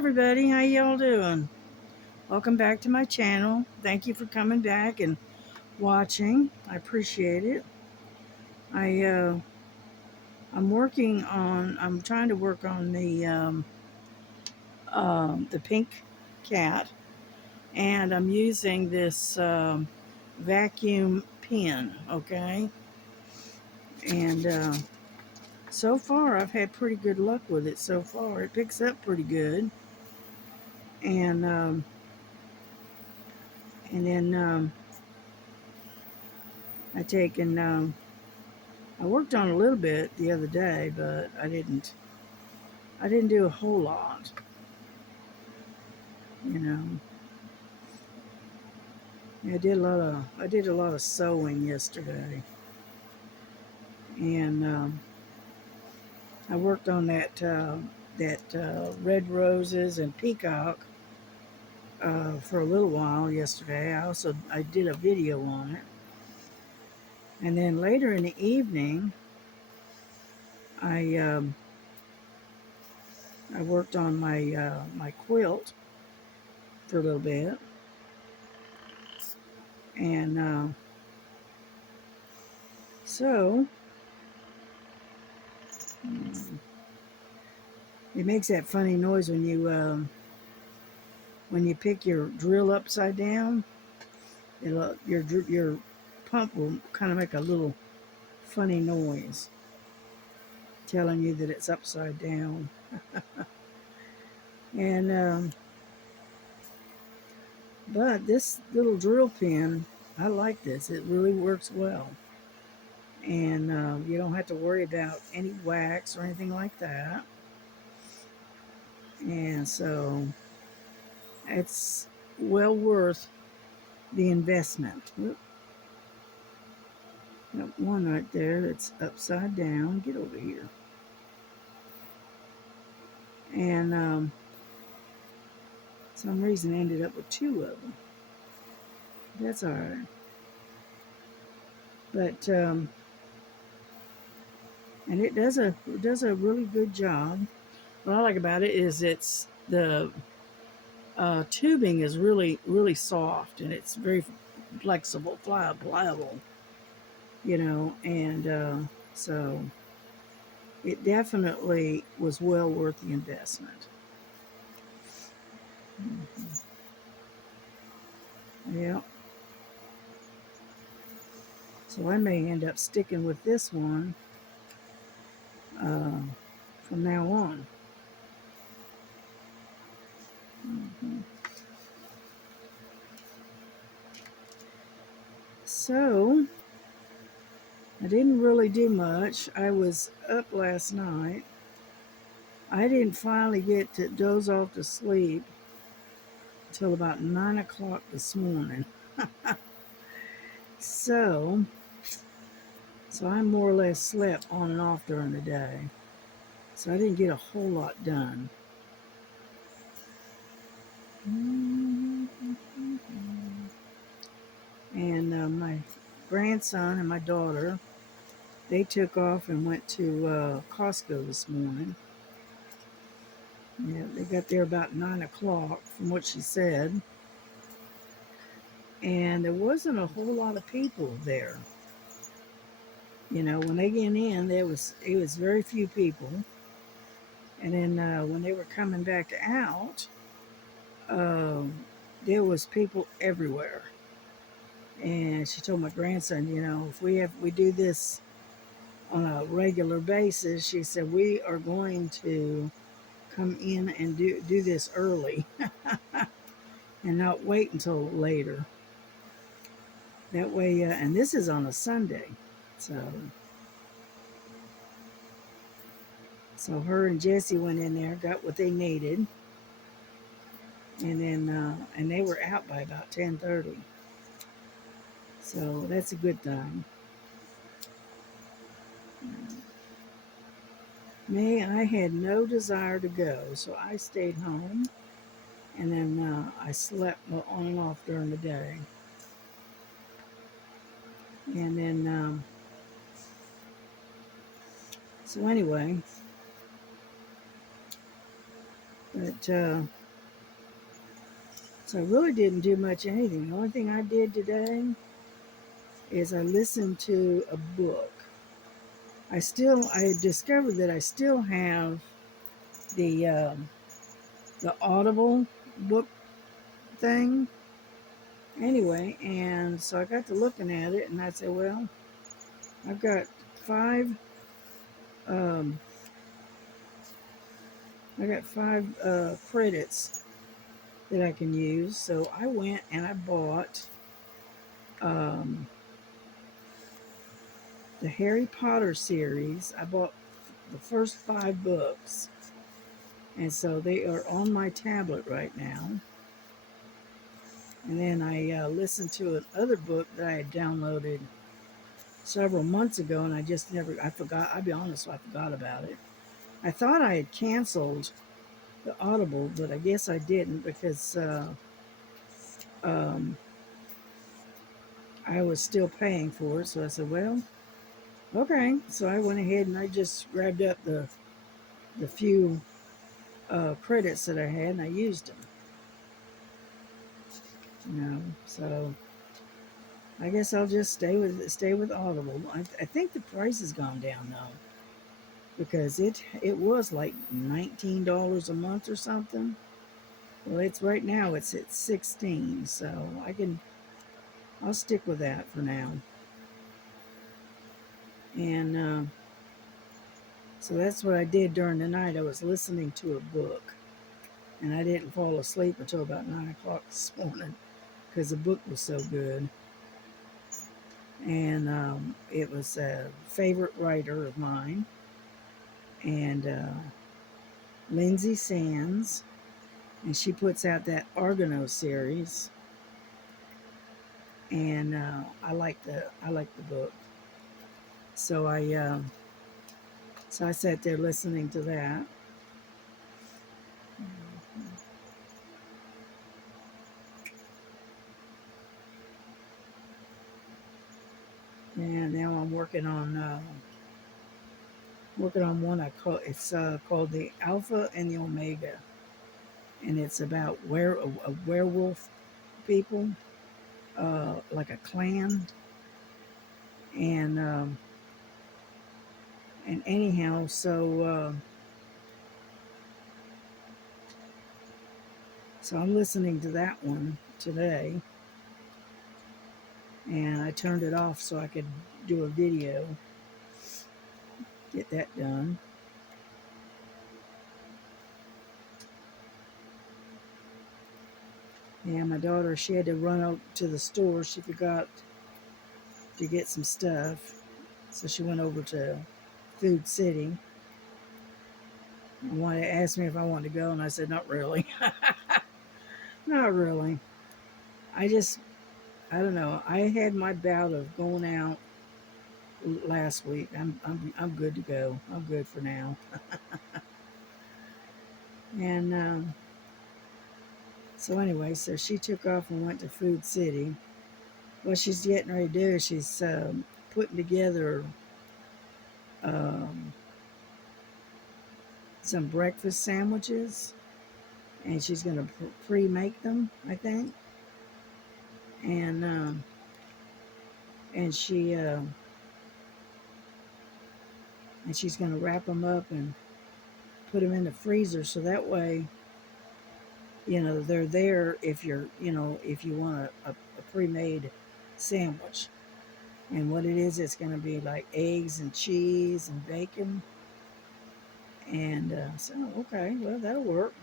everybody, how y'all doing? Welcome back to my channel. Thank you for coming back and watching. I appreciate it. I I'm trying to work on the pink cat, and I'm using this vacuum pen. Okay, and so far I've had pretty good luck with it. So far, it picks up pretty good, and then I taken I worked on a little bit the other day, but I didn't do a whole lot, you know. I did a lot of sewing yesterday, and I worked on that red roses and peacock for a little while yesterday. I did a video on it, and then later in the evening, I um, I worked on my quilt for a little bit, and so it makes that funny noise when you pick your drill upside down. Your pump will kind of make a little funny noise, telling you that it's upside down. And but this little drill pin, I like this. It really works well, and you don't have to worry about any wax or anything like that. And so it's well worth the investment. Oop, got one right there that's upside down. Get over here. And some reason I ended up with two of them. That's all right. But and it does a really good job. What I like about it is it's the tubing is really soft, and it's very flexible, pliable, and so it definitely was well worth the investment. Yeah. So I may end up sticking with this one uh, from now on. Mhm. So I didn't really do much. I was up last night. I didn't finally get to doze off to sleep until about 9 o'clock this morning. So, so I more or less slept on and off during the day. So I didn't get a whole lot done. And my grandson and my daughter, they took off and went to Costco this morning. Yeah, they got there about 9 o'clock, from what she said, and there wasn't a whole lot of people there. When they get in, it was very few people, and then when they were coming back out, um, there was people everywhere. And she told my grandson, if we do this on a regular basis, she said we are going to come in and do this early and not wait until later. That way, and this is on a Sunday, so her and Jesse went in there, got what they needed, and then and they were out by about 10:30. So that's a good thing. Me, I had no desire to go, so I stayed home, and then I slept on and off during the day, and then so anyway, But so I really didn't do much anything. The only thing I did today is I listened to a book. I discovered that I still have the the Audible book thing anyway, and so I got to looking at it, and I said, well, I've got five. Um, I got five credits that I can use. So I went and I bought um, the Harry Potter series. I bought the first five books, and so they are on my tablet right now. And then I listened to another book that I had downloaded several months ago, and I just never, I forgot, I'll be honest, I forgot about it. I thought I had canceled the Audible, but I guess I didn't because um, I was still paying for it. So I said, well, okay. So I went ahead and I just grabbed up the few credits that I had and I used them. So I guess I'll just stay with Audible. I think the price has gone down though because it was like $19 a month or something. Well, it's right now it's at 16, so I'll stick with that for now. And so that's what I did during the night. I was listening to a book, and I didn't fall asleep until about 9 o'clock this morning because the book was so good. And it was a favorite writer of mine, and Lindsay Sands, and she puts out that Argonaut series, and I like the book. So I sat there listening to that. And now I'm working on one I call it's called the Alpha and the Omega, and it's about a werewolf people, like a clan, and anyhow, so I'm listening to that one today, and I turned it off so I could do a video, get that done. Yeah, my daughter, she had to run out to the store. She forgot to get some stuff, so she went over to Food City and wanted to ask me if I wanted to go, and I said, not really. Not really. I just, I don't know. I had my bout of going out last week. I'm good to go. I'm good for now. And so anyway, so she took off and went to Food City. What she's getting ready to do is she's putting together um, some breakfast sandwiches, and she's going to pre-make them, I think. And and she and she's going to wrap them up and put them in the freezer so that way they're there if if you want a pre-made sandwich. And what it is, it's going to be like eggs and cheese and bacon. And so, okay, well, that'll work.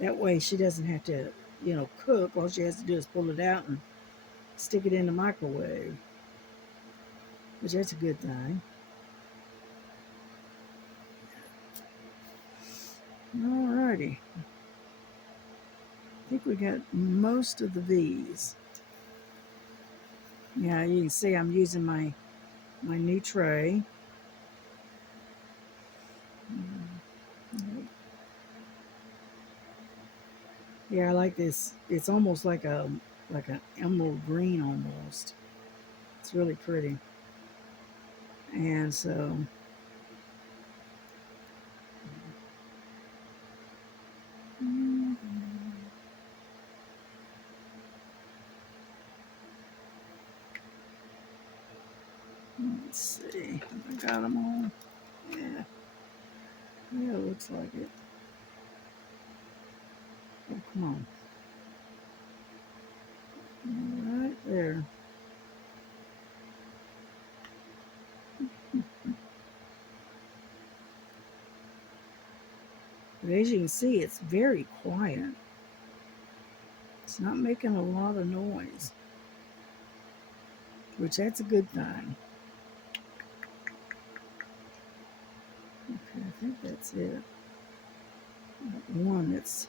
That way she doesn't have to, cook. All she has to do is pull it out and stick it in the microwave, which that's a good thing. Alrighty. I think we got most of the V's. Yeah, you can see I'm using my new tray. Yeah, I like this. It's almost like an emerald green almost. It's really pretty. And so Let's see. I got them all. Yeah. Yeah, it looks like it. Oh, come on. Right there. But as you can see, it's very quiet. It's not making a lot of noise, which that's a good thing. Okay, I think that's it. One that's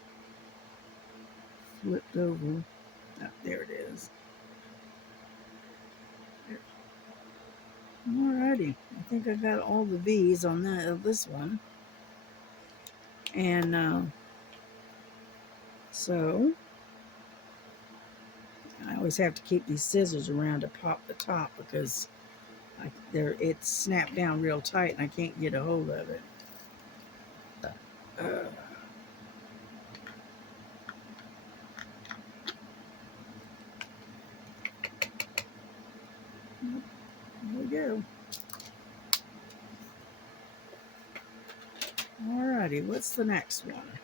flipped over. Oh, there it is. Alrighty, I think I got all the V's on this one. And so I always have to keep these scissors around to pop the top because it's snapped down real tight and I can't get a hold of it. There we go. Alrighty, what's the next one?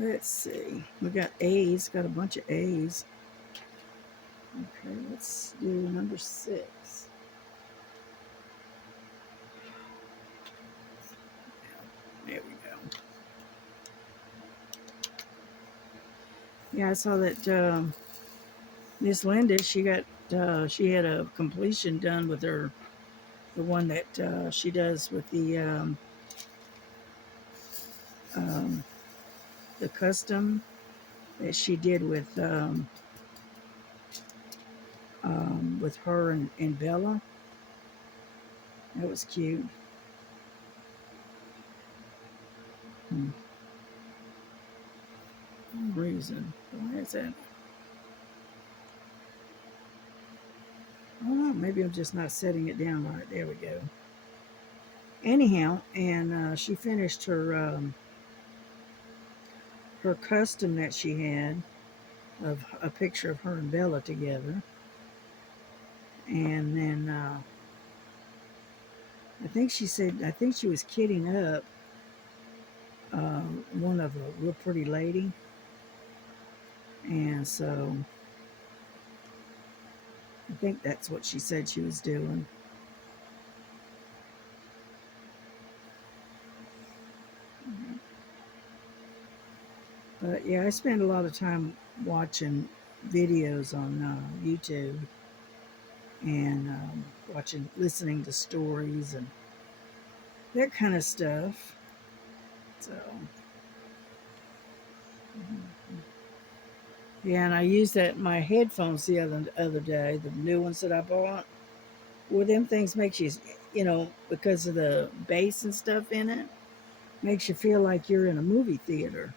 Let's see. We got A's, got a bunch of A's. Okay, let's do number 6. There we go. Yeah, I saw that Miss Linda, she had a completion done with the one that she does with the custom that she did with her and Bella. That was cute. Reason. Why is that? I don't know. Maybe I'm just not setting it down right. There we go. Anyhow, and she finished her custom that she had of a picture of her and Bella together, and then I think she was kidding up one of a real pretty lady, and so I think that's what she said she was doing. But yeah, I spend a lot of time watching videos on YouTube and listening to stories and that kind of stuff. So, yeah, and I used my headphones the other day, the new ones that I bought. Well, them things makes you, because of the bass and stuff in it, makes you feel like you're in a movie theater.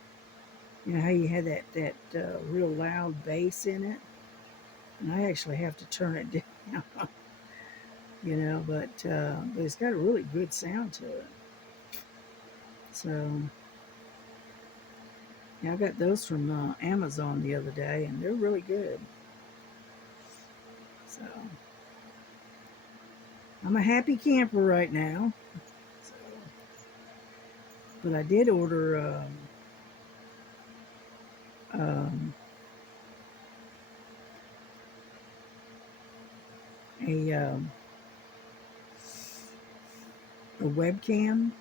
You know how you had that real loud bass in it, and I actually have to turn it down. But it's got a really good sound to it. So yeah, I got those from Amazon the other day, and they're really good. So I'm a happy camper right now. So, but I did order um, a um, a webcam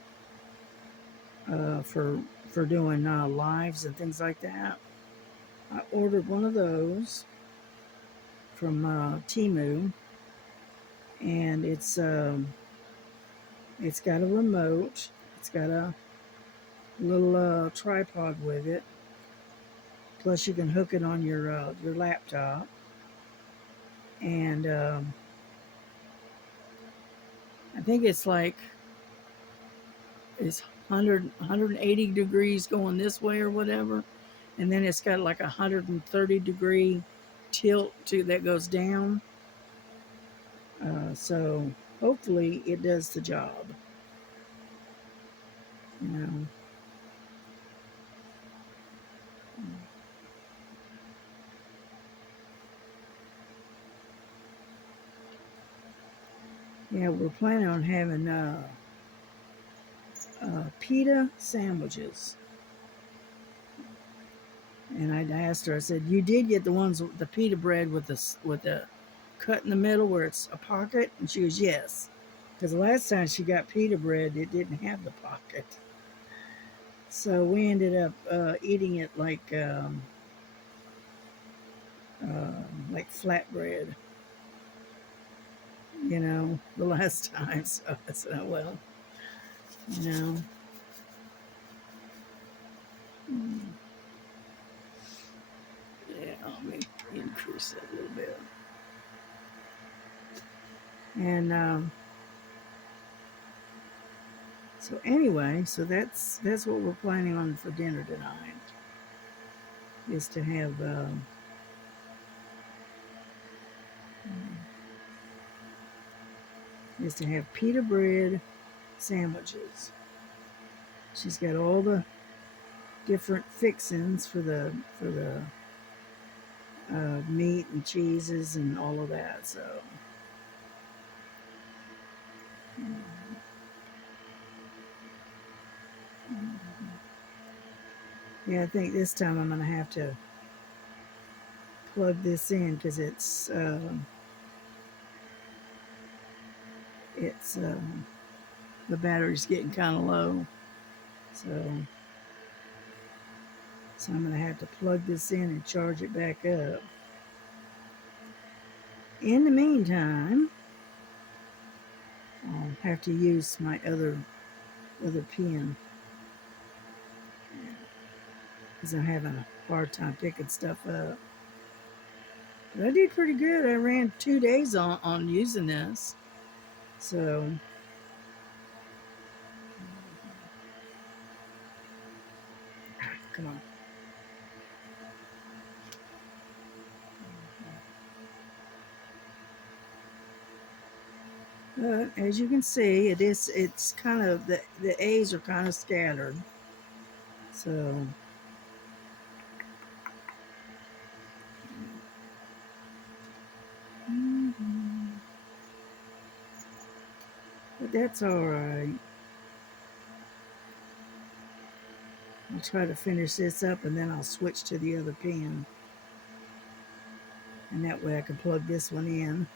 for doing lives and things like that. I ordered one of those from Temu, and it's got a remote. It's got a little tripod with it. Plus, you can hook it on your laptop, and I think it's 180 degrees going this way or whatever, and then it's got like a 130-degree tilt that goes down. So hopefully it does the job. You know. Yeah, we're planning on having pita sandwiches. And I asked her, I said, "You did get the ones with the pita bread with the cut in the middle where it's a pocket?" And she goes, "Yes." Because the last time she got pita bread, it didn't have the pocket. So we ended up eating it like flatbread, the last time. So I said, "Oh, well, you know." mm, Yeah, let me increase that a little bit. And so anyway, so that's what we're planning on for dinner tonight is to have pita bread sandwiches. She's got all the different fixings for the meat and cheeses and all of that. So yeah, I think this time I'm gonna have to plug this in because it's the battery's getting kind of low. So I'm gonna have to plug this in and charge it back up. In the meantime, I'll have to use my other pen because I'm having a hard time picking stuff up. But I did pretty good. I ran 2 days on using this. So come on. But as you can see, it's kind of the A's are kind of scattered. So but that's all right. I'll try to finish this up and then I'll switch to the other pen. And that way I can plug this one in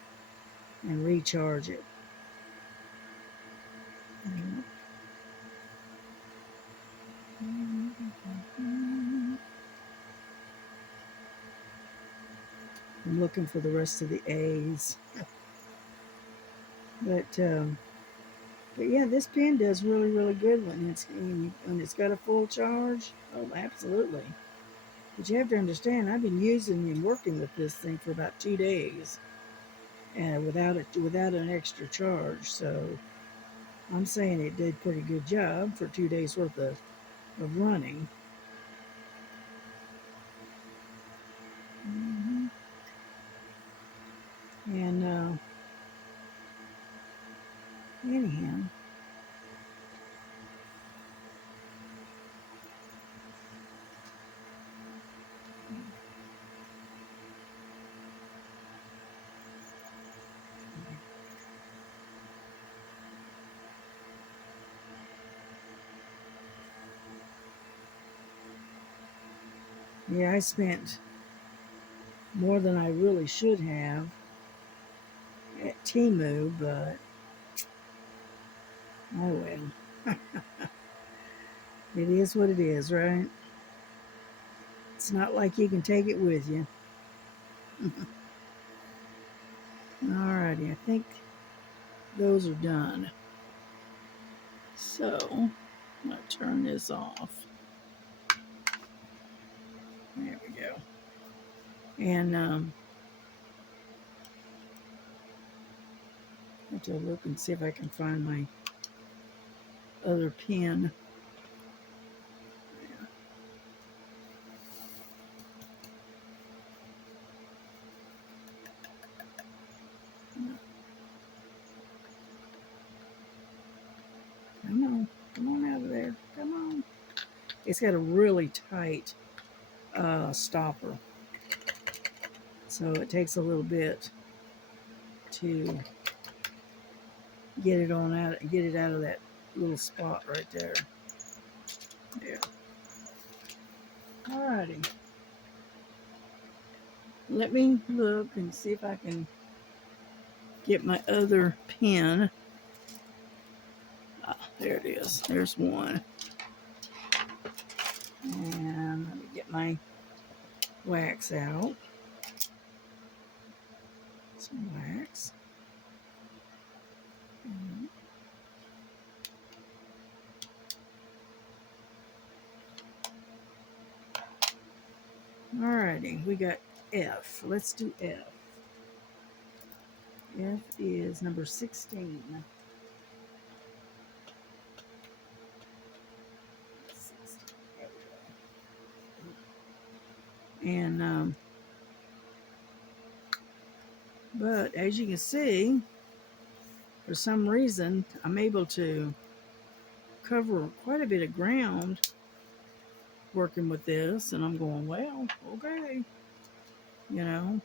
and recharge it. I'm looking for the rest of the A's. But yeah, this pen does really, really good when it's got a full charge. Oh, absolutely. But you have to understand, I've been using and working with this thing for about 2 days, without an extra charge. So I'm saying it did a pretty good job for 2 days worth of running. And anyhow, yeah, I spent more than I really should have at Temu, but oh well. It is what it is, right? It's not like you can take it with you. Alrighty, I think those are done. So I'm gonna turn this off. There we go. And I have to look and see if I can find my other pen. Come on out of there. Come on. It's got a really tight stopper, so it takes a little bit to get it on out, get it out of that little spot right there. Yeah. Alrighty. Let me look and see if I can get my other pen. Ah, there it is. There's one. And let me get my wax out. Some wax. Alrighty, we got F. Let's do F. F is number 16. 16. There we go. And but as you can see, for some reason, I'm able to cover quite a bit of ground working with this, and I'm going, well, okay, you know,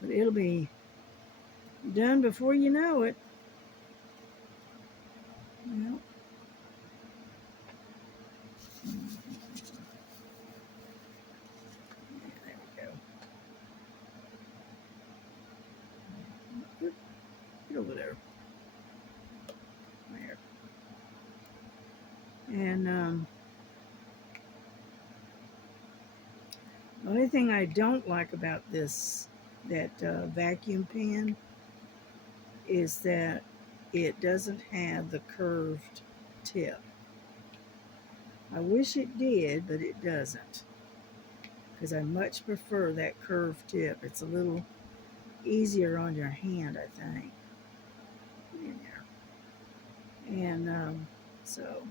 but it'll be done before you know it. Well, there we go. Get over there. There. And the only thing I don't like about that vacuum pen, is that it doesn't have the curved tip. I wish it did, but it doesn't. Because I much prefer that curved tip. It's a little easier on your hand, I think. In there. And so,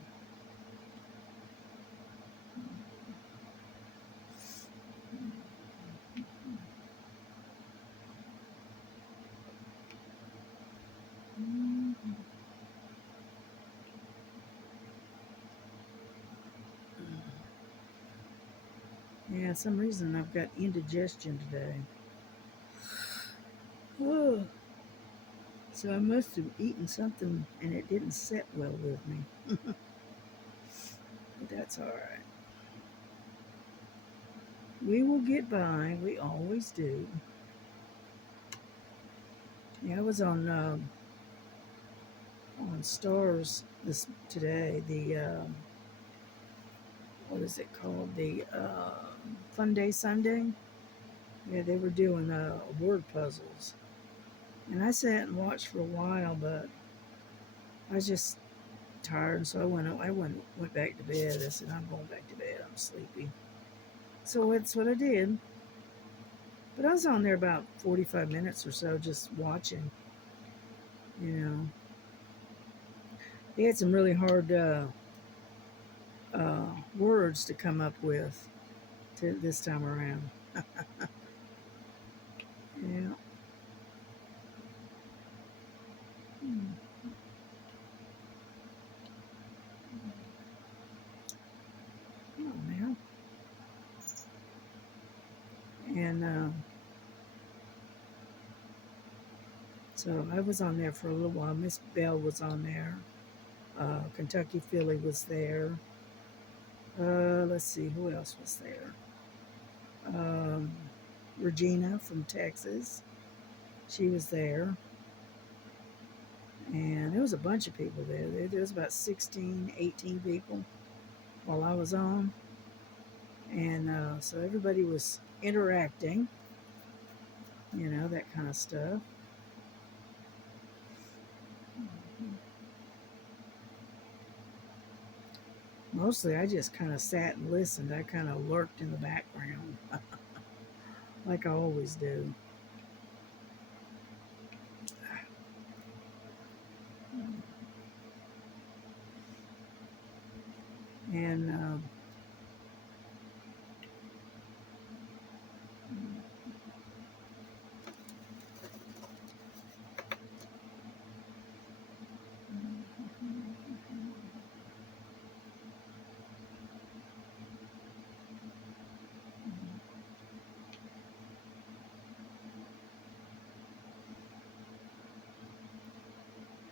yeah, some reason I've got indigestion today. Oh, so I must have eaten something and it didn't sit well with me. But that's all right. We will get by. We always do. Yeah, I was on Stars today. The what is it called? The Fun Day Sunday. Yeah, they were doing word puzzles, and I sat and watched for a while, but I was just tired, so I went back to bed. I said, I'm going back to bed. I'm sleepy. So that's what I did. But I was on there about 45 minutes or so, just watching. You know, they had some really hard words to come up with this time around. Yeah. Hmm. Oh, man. And so I was on there for a little while. Miss Bell was on there. Kentucky Philly was there. Let's see, who else was there? Um, Regina from Texas. She was there. And there was a bunch of people there. There was about 16, 18 people while I was on. And so everybody was interacting, that kind of stuff. Mostly I just kind of sat and listened. I kind of lurked in the background like I always do. And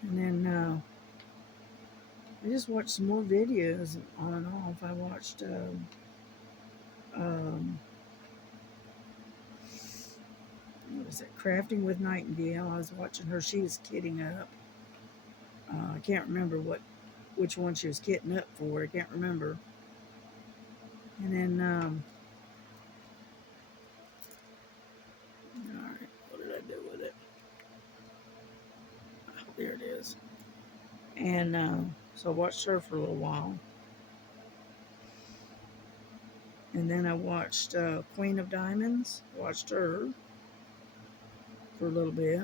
And then I just watched some more videos on and off. I watched um, what was it, Crafting with Nightingale. I was watching her. She was kitting up. I can't remember which one she was kitting up for. I can't remember. And then, all right, what did I do with it? Oh, there it is. And so I watched her for a little while. And then I watched Queen of Diamonds. Watched her for a little bit.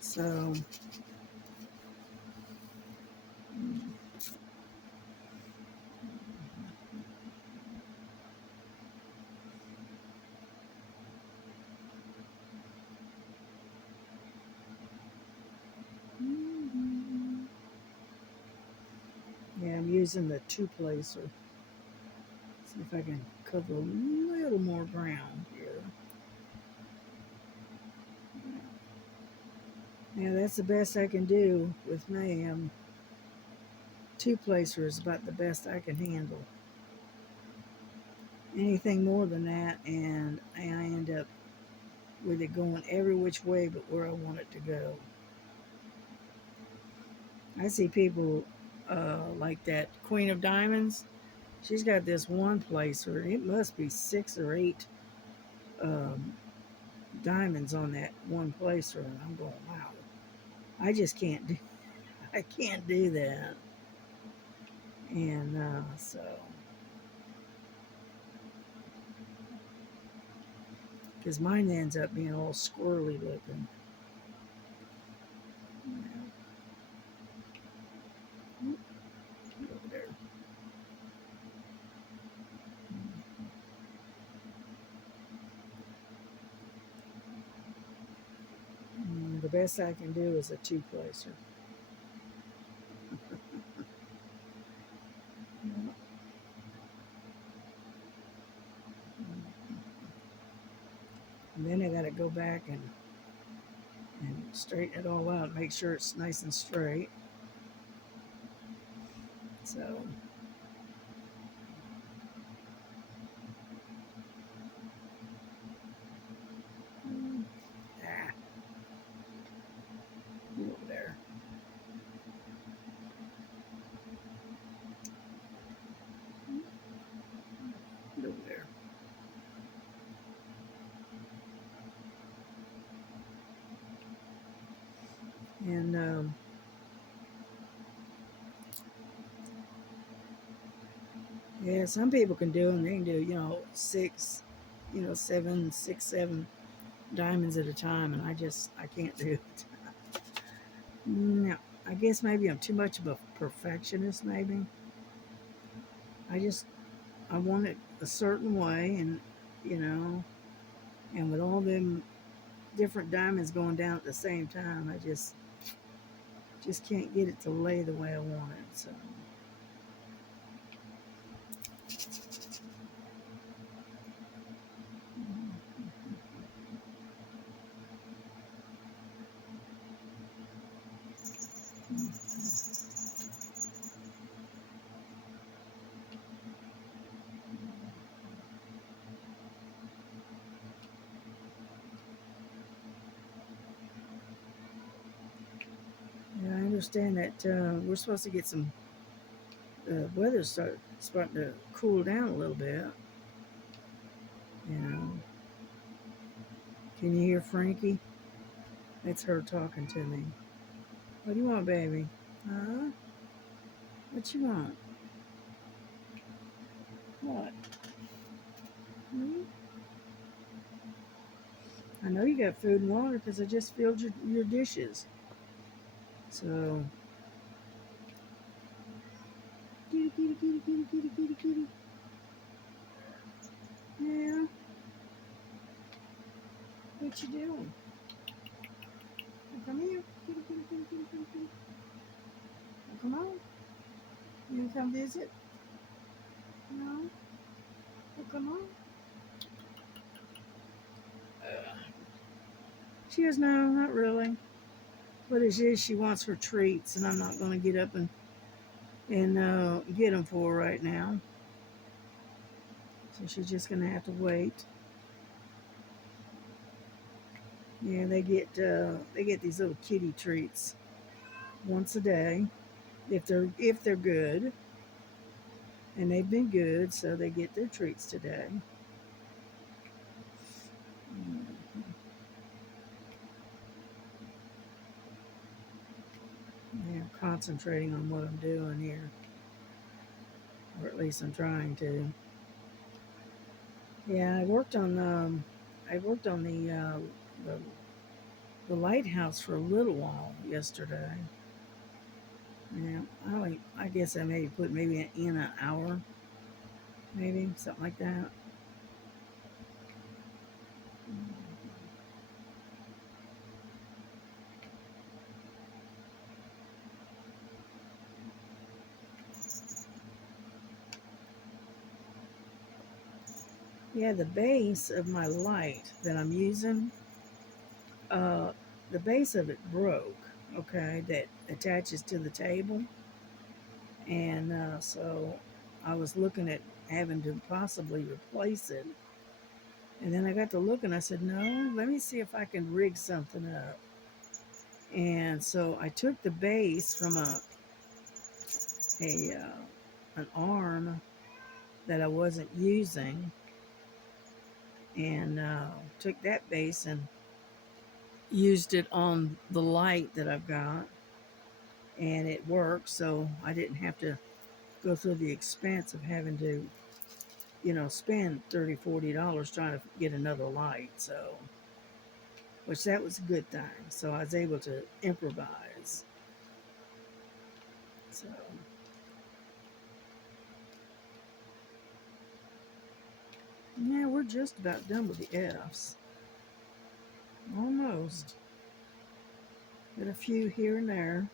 So, yeah, I'm using the two placer. See if I can cover a little more ground here. Yeah, that's the best I can do with me. Two placer is about the best I can handle. Anything more than that, and I end up with it going every which way but where I want it to go. I see people like that Queen of Diamonds. She's got this one placer. It must be 6 or 8 um, diamonds on that one placer, and I'm going, wow. I just can't do. I can't do that, and so because mine ends up being all squirrely looking. Yeah, over there. The best I can do is a two placer. And then I got to go back and straighten it all out, make sure it's nice and straight. So, ah, get over there. Get over there. And yeah, some people can do them. They can do, six, seven, 6, 7 diamonds at a time, and I can't do it. No, I guess maybe I'm too much of a perfectionist. Maybe I want it a certain way, and you know, and with all them different diamonds going down at the same time, I just can't get it to lay the way I want it. So. Yeah, I understand that we're supposed to get some weather starting to cool down a little bit. You know, can you hear Frankie? It's her talking to me. What do you want, baby? Huh? What you want? What? Hmm? I know you got food and water because I just filled your dishes. So, kitty, kitty, kitty, kitty, kitty, kitty, kitty. Yeah. What you doing? Well, come here. Kitty, kitty, kitty, kitty, kitty, kitty. Well, come on. You gonna come visit? No? Well, come on. She goes, no, not really. What it is, she wants her treats, and I'm not going to get up and get them for her right now. So she's just going to have to wait. Yeah, they get these little kitty treats once a day if they're good, and they've been good, so they get their treats today. Yeah, I'm concentrating on what I'm doing here, or at least I'm trying to. Yeah, I worked on the the lighthouse for a little while yesterday. Yeah, I guess I maybe put maybe in an hour, maybe something like that. Yeah, the base of my light that I'm using, uh, the base of it broke. Okay, that attaches to the table, and so I was looking at having to possibly replace it. And then I got to look, and I said, no, let me see if I can rig something up. And so I took the base from a an arm that I wasn't using, and took that base and used it on the light that I've got, and it worked. So I didn't have to go through the expense of having to, spend $30, $40 trying to get another light. So, which that was a good thing. So I was able to improvise. So, yeah, we're just about done with the F's. Almost. Got a few here and there.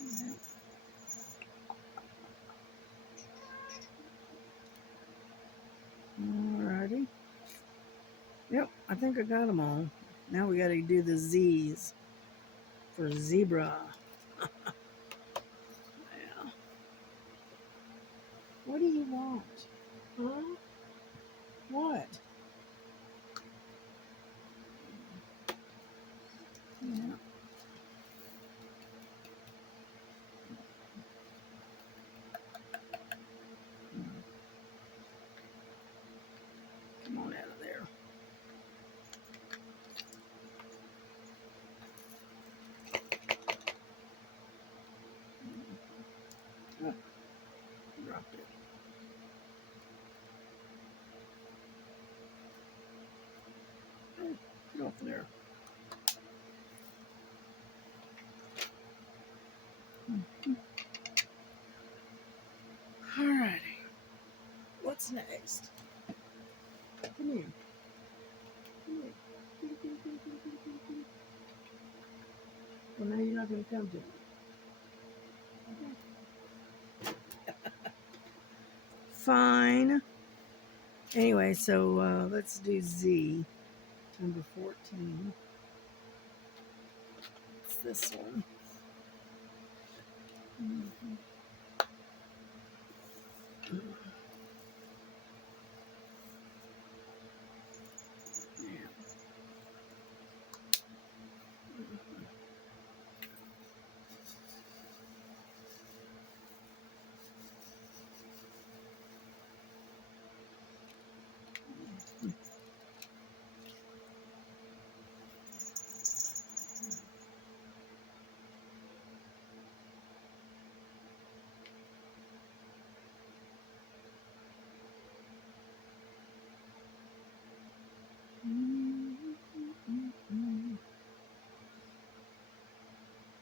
Yeah. Alrighty. Yep, I think I got them all. Now we got to do the Z's for zebra. Yeah. What do you want? Huh? What? Yeah. Come on out of there. Oh, dropped it. Oh, get off there. Alrighty. What's next? Come here. Come here. Well, now you're not going to come to me. Fine. Anyway, so let's do Z, number 14. It's this one. Mm-hmm. Yeah.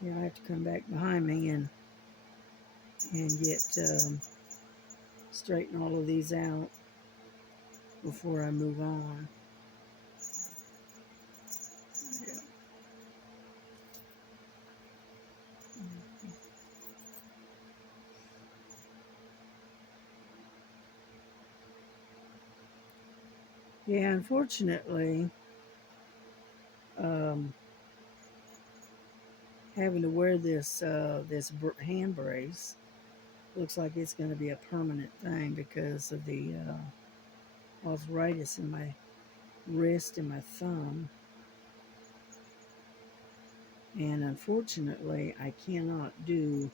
Yeah, I have to come back behind me and get straighten all of these out before I move on. Yeah. Yeah, unfortunately, um, having to wear this hand brace. Looks like it's going to be a permanent thing because of the arthritis in my wrist and my thumb. And unfortunately, I cannot do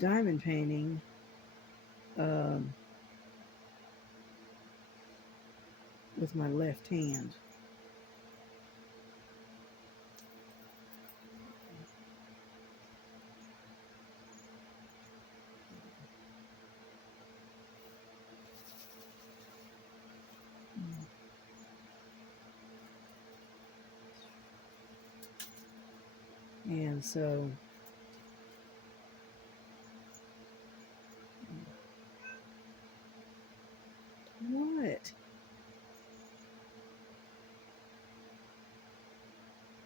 diamond painting um, with my left hand. And so, what?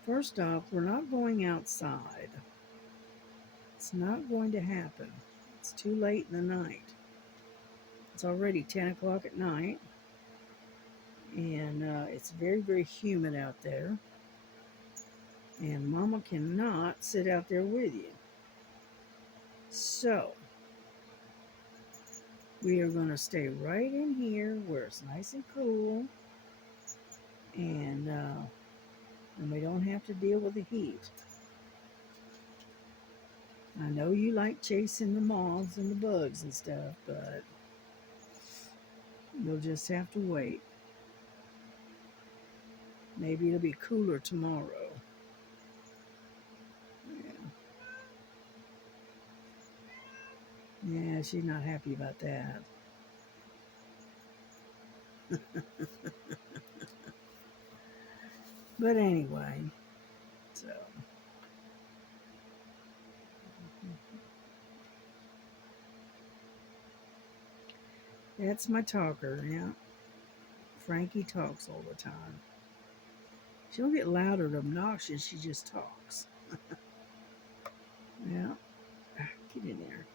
First off, we're not going outside. It's not going to happen. It's too late in the night. It's already 10 o'clock at night, and it's very, very humid out there. And Mama cannot sit out there with you. So, we are going to stay right in here where it's nice and cool, and we don't have to deal with the heat. I know you like chasing the moths and the bugs and stuff, but you'll just have to wait. Maybe it'll be cooler tomorrow. Yeah, she's not happy about that. But anyway, so that's my talker. Yeah, Frankie talks all the time. She'll get louder and obnoxious. She just talks. Yeah, get in there.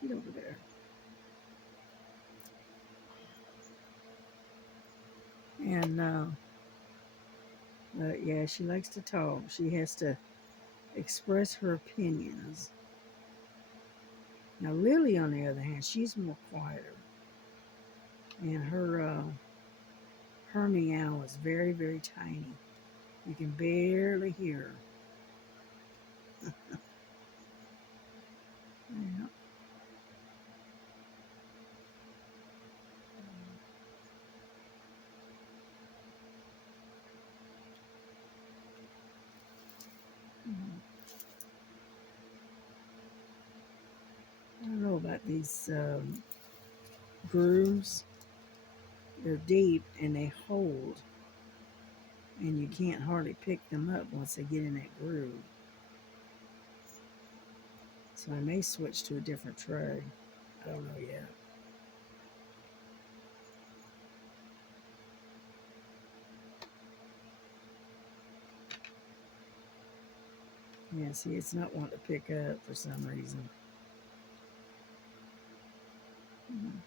Get over there. And yeah, she likes to talk. She has to express her opinions. Now Lily, on the other hand, she's more quieter, and her meow is very, very tiny. You can barely hear her. Yeah. I don't know about these grooves. They're deep and they hold, and you can't hardly pick them up once they get in that groove. So I may switch to a different tray. I don't know yet. Yeah, see, it's not wanting to pick up for some reason. Mm-hmm.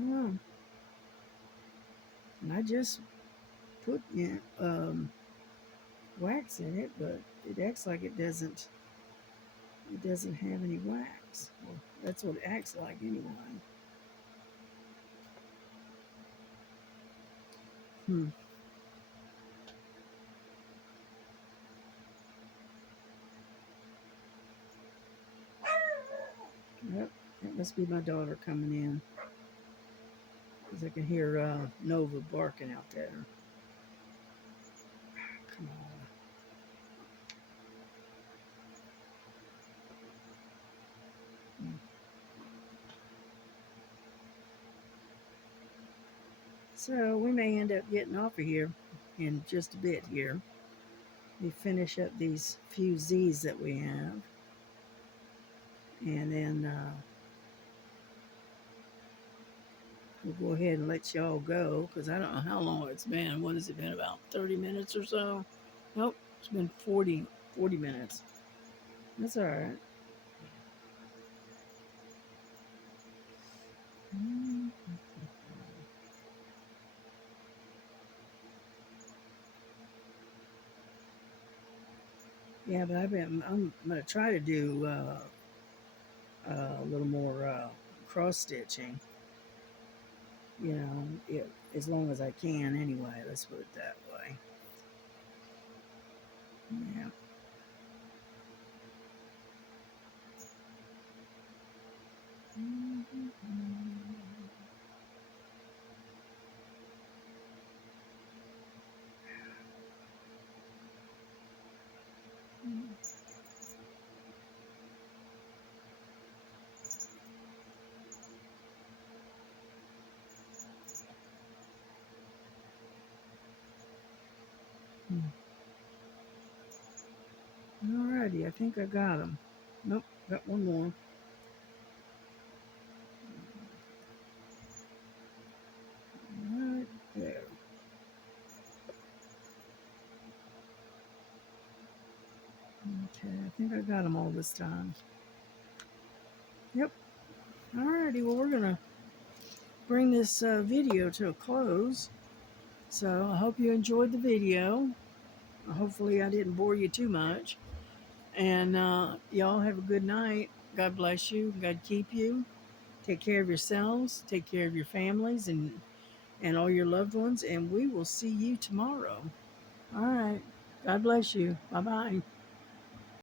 Oh, and I just put wax in it, but it acts like it doesn't. It doesn't have any wax. Well, that's what it acts like anyway. Hmm. Yep, that must be my daughter coming in, because I can hear Nova barking out there. Come on. Hmm. So we may end up getting off of here in just a bit here. We finish up these few Z's that we have, and then we'll go ahead and let y'all go, because I don't know how long it's been. What has it been, about 30 minutes or so? Nope, it's been 40 minutes. That's all right. Yeah, but I'm gonna try to do a little more cross stitching. You know, as long as I can. Anyway, let's put it that way. Yeah. Alrighty, I think I got them. Nope, got one more. Right there. Okay, I think I got them all this time. Yep. Alrighty, well, we're gonna bring this video to a close. So I hope you enjoyed the video. Hopefully, I didn't bore you too much. And y'all have a good night. God bless you. God keep you. Take care of yourselves. Take care of your families and all your loved ones. And we will see you tomorrow. All right. God bless you. Bye bye.